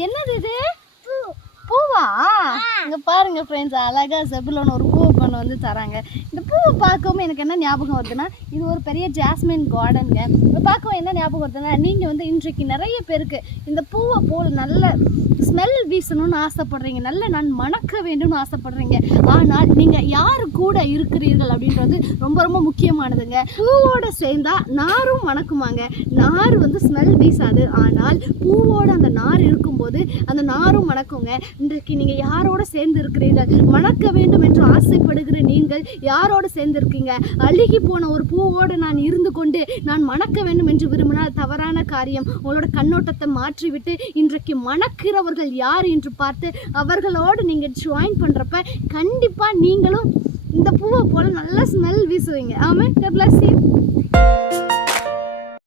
என்னது இது? பூவா? இங்க பாருங்க ஃப்ரெண்ட்ஸ், அழகா செபுலோன்னு ஒரு பூவை கொண்டு வந்து தராங்க. இந்த பூவை பார்க்கவும் எனக்கு என்ன ஞாபகம் வருதுன்னா, இது ஒரு பெரிய ஜாஸ்மின் கார்டனுங்க. இப்போ பார்க்கவும் என்ன ஞாபகம் வருதுன்னா, நீங்கள் வந்து இன்றைக்கு நிறைய பேருக்கு இந்த பூவை போல் நல்ல ஸ்மெல் வீசணும்னு ஆசைப்படுறீங்க, நல்ல நான் மணக்க வேண்டும்னு ஆசைப்படுறீங்க. ஆனால் நீங்கள் யார் கூட இருக்கிறீர்கள் அப்படின்றது ரொம்ப ரொம்ப முக்கியமானதுங்க. பூவோட சேர்ந்தா நாரும் மணக்குமாங்க. நார் வந்து ஸ்மெல் வீசாது, ஆனால் பூவோட அந்த நார் இருக்கும்போது அந்த நாரும் மணக்குங்க. இன்றைக்கு நீங்கள் யாரோட சேர்ந்து இருக்கிறீர்கள்? மணக்க வேண்டும் என்று ஆசைப்படுகிற நீங்கள் யாரோடு சேர்ந்து இருக்கீங்க? அழுகி போன ஒரு பூவோடு நான் இருந்து கொண்டு நான் மணக்க வேண்டும் என்று விரும்பினால் தவறான காரியம். உங்களோட கண்ணோட்டத்தை மாற்றிவிட்டு இன்றைக்கு மணக்கிறவர்கள் யார் என்று பார்த்து அவர்களோடு நீங்கள் ஜாயின் பண்ணுறப்ப கண்டிப்பாக நீங்களும் இந்த பூவை போல நல்ல ஸ்மெல் வீசுவீங்க. ஆமாம். God bless you.